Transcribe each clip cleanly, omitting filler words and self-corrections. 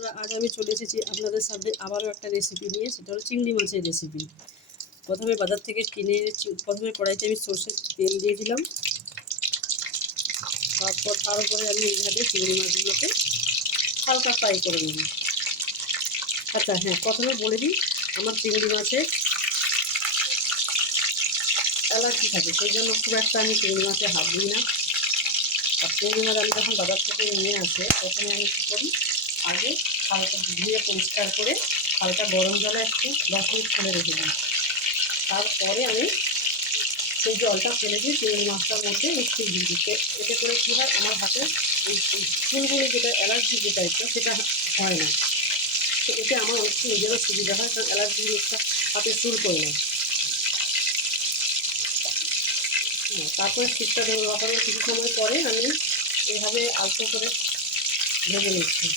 বন্ধুরা, আজ আমি চলে এসেছি আপনাদের সামনে আবারও একটা রেসিপি নিয়ে। সেটা হলো চিংড়ি মাছের রেসিপি। প্রথমে বাজার থেকে কিনে প্রথমে কড়াইতে আমি সর্ষের তেল দিয়ে দিলাম। তারপর তার উপরে আমি এইভাবে চিংড়ি মাছগুলোকে হালকা ফ্রাই করে নেব। আচ্ছা হ্যাঁ, প্রথমে বলে দিই, আমার চিংড়ি মাছে অ্যালার্জি থাকে, সেই জন্য খুব একটা আমি চিংড়ি মাছে হাত দিই না। আর চিংড়ি মাছ আমি যখন বাজার থেকে নিয়ে আসে, প্রথমে আমি কী করি, আগে হালকা ধুয়ে পরিষ্কার করে হালকা গরম জলে একটু 10 মিনিট ফেলে রেখে দিই। তারপরে আমি সেই জলটা ফেলে দিয়ে চিংড়ি মাছটার মধ্যে একটু দিয়ে দিতে, এতে করে কী হয়, আমার হাতে এই চুলগুলো যেটা অ্যালার্জি যে টাইপটা সেটা হয় না। তো এতে আমার একটু নিজেরও সুবিধা হয়, কারণ অ্যালার্জি জিনিসটা হাতে চুল করে নেয়। তারপরে শীতটা ধরে কিছু সময় পরে আমি এভাবে আলতো করে ভেজে নিচ্ছি।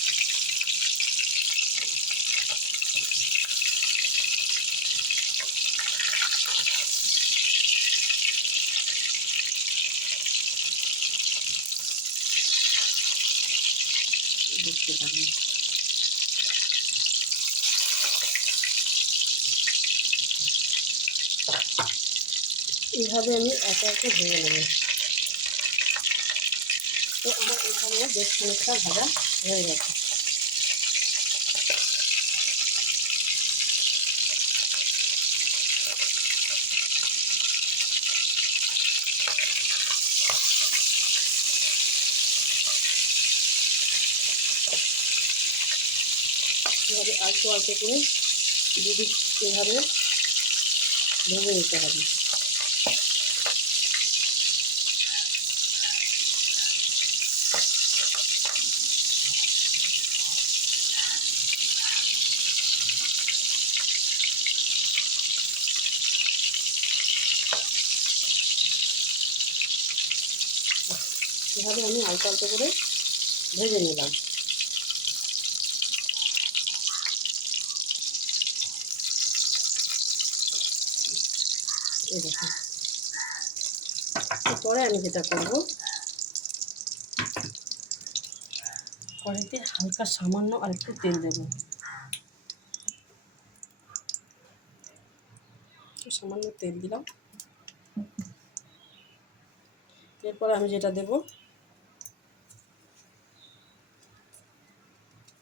দেখতে পারেন এইভাবে আমি একে একে ভেজে নেব। তো আমার এখানে বেশ খানিকটা ভাজা হয়ে গেছে। এভাবে আলতো আলতো করে দুদিক এভাবে ভেজে নিতে হবে। এভাবে আমি আলতো আলতো করে ভেজে নিলাম। এই দেখুন, এরপরে আমি যেটা করব, কড়াইতে হালকা সামান্য আর একটু তেল দেব। সামান্য তেল দিলাম। এরপরে আমি যেটা দেব,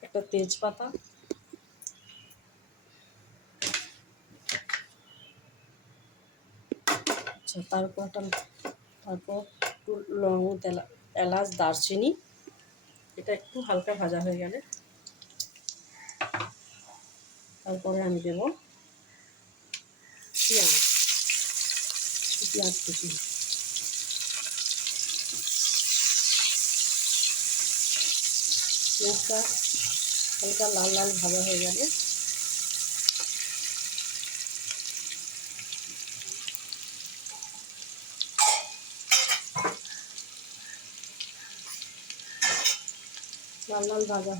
একটা তেজপাতা, আচ্ছা তারপর একটু লং, এলাচ, দারচিনি, এটা একটু হালকা ভাজা হয়ে গেলে তারপরে আমি দেব পেঁয়াজ, পেঁয়াজ কুচি। পেঁয়াজটা হালকা লাল লাল ভাজা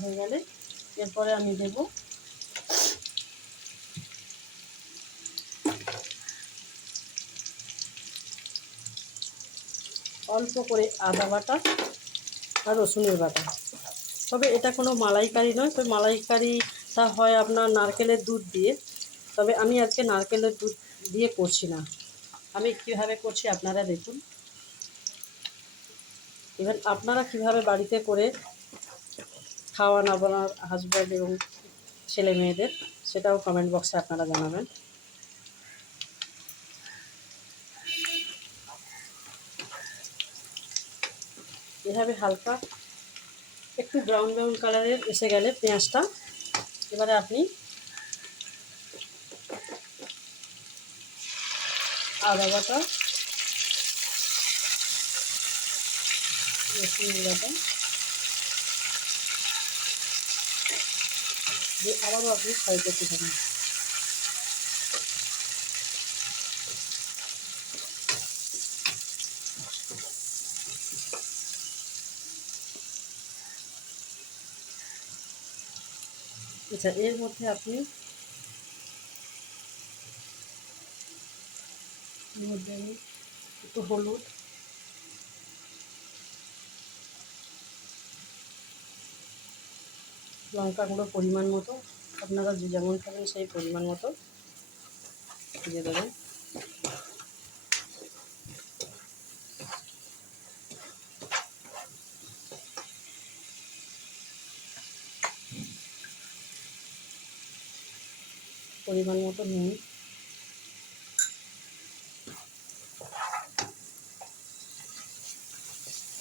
হয়ে গেলে এরপরে আমি দেব অল্প করে আদা বাটা আর রসুনের বাটা। তবে এটা কোনো মালাইকারি নয়, তবে মালাইকারিটা হয় আপনার নারকেলের দুধ দিয়ে, তবে আমি আজকে নারকেলের দুধ দিয়ে করছি না। আমি কীভাবে করছি আপনারা দেখুন। এবার আপনারা কিভাবে বাড়িতে করে খাওয়ান আপনার হাজব্যান্ড এবং ছেলে মেয়েদের, সেটাও কমেন্ট বক্সে আপনারা জানাবেন। এভাবে হালকা একটু ব্রাউন ব্রাউন কালারের এসে গেলে পেঁয়াজটা, এবারে আপনি আদা বাটা, রসুন বাটা দিয়ে আবারও আপনি ফ্রাই করতে থাকুন। আচ্ছা, এর মধ্যে আপনি একটু হলুদ, লঙ্কা গুঁড়ো পরিমাণ মতো, আপনারা যে যেমন খাবেন সেই পরিমাণ মতো দিয়ে দেবেন। পরিমাণ মতো নুন,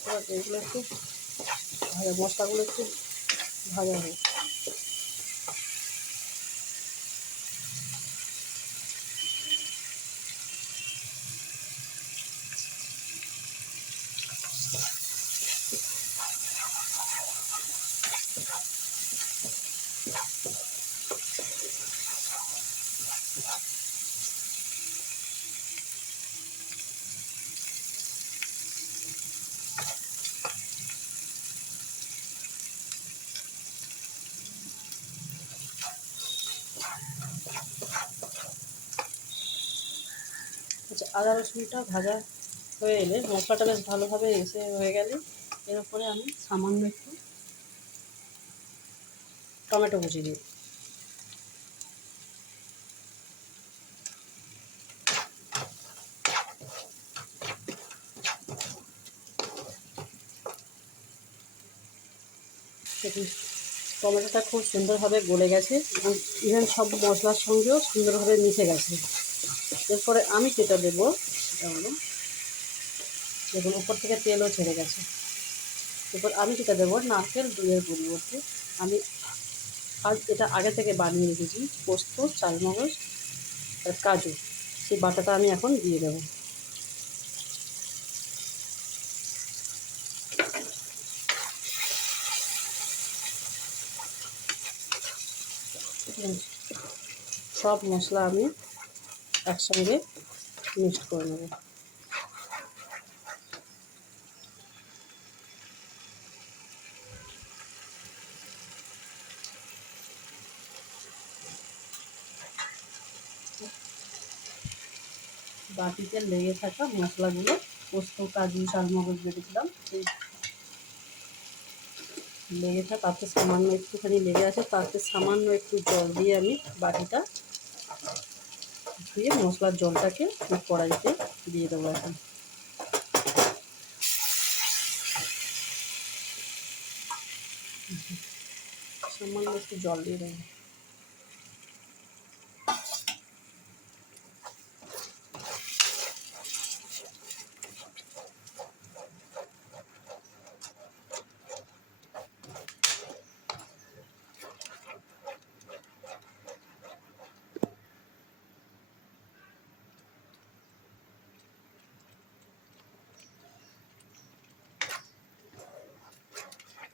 এবার এগুলো একটু ভাজা, মশলাগুলো একটু ভাজা হোক। আচ্ছা, আদা রসুনটা ভাজা হয়ে এলে, মশলাটা বেশ ভালোভাবে হয়ে গেলে, এর উপরে আমি সামান্য একটু টমেটো কুচি দিই। দেখুন টমেটোটা খুব সুন্দরভাবে গলে গেছে এবং ইভেন সব মশলার সঙ্গেও সুন্দরভাবে মিশে গেছে। এরপরে আমি যেটা দেবো সেটা হলো, দেখুন উপর থেকে তেলও ছেড়ে গেছে। এরপর আমি যেটা দেবো, নারকেল দুধের পরিবর্তে আমি এটা আগে থেকে বানিয়ে রেখেছি পোস্ত, চালমগজ আর কাজু, সেই বাটাটা আমি এখন দিয়ে দেবো। সব মশলা আমি একসঙ্গে মিক্সড করে নেব। বাটিতে লেগে থাকা মশলাগুলো, পোস্ত, কাজু, চালমগজ বেটেছিলাম, সেই লেগে থাকা, তাতে সামান্য একটুখানি লেগে আছে, তাতে সামান্য একটু জল দিয়ে আমি বাটিটা ধুয়ে মশলার জলটাকে কড়াইতে দিয়ে দেবো। এখন সামান্য একটু জল দিয়ে দেবো।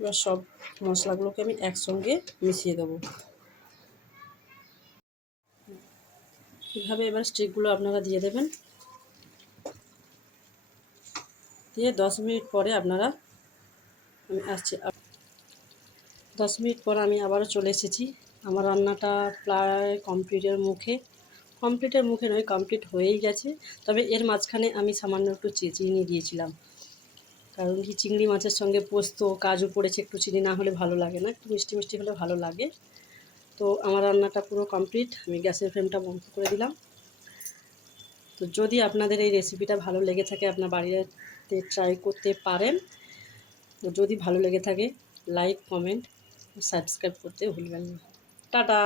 এবার সব মশলাগুলোকে আমি একসঙ্গে মিশিয়ে দেবো। এভাবে এবার স্টিকগুলো আপনারা দিয়ে দেবেন, দিয়ে 10 মিনিট পরে আপনারা, আমি আসছি 10 মিনিট পর আমি আবারও চলে এসেছি। আমার রান্নাটা প্রায় কমপ্লিটের মুখে নয়, কমপ্লিট হয়েই গেছে। তবে এর মাঝখানে আমি সামান্য একটু চিনি দিয়েছিলাম, কারণ কি চিংড়ি মাছের সঙ্গে পোস্ত, কাজু পড়েছে, একটু চিনি না হলে ভালো লাগে না, একটু মিষ্টি মিষ্টি হলে ভালো লাগে। তো আমার রান্নাটা পুরো কমপ্লিট, আমি গ্যাসের ফ্লেমটা বন্ধ করে দিলাম। তো যদি আপনাদের এই রেসিপিটা ভালো লেগে থাকে, আপনার বাড়িতে ট্রাই করতে পারেন। তো যদি ভালো লেগে থাকে, লাইক, কমেন্ট, সাবস্ক্রাইব করতে ভুলবেন না। টাটা।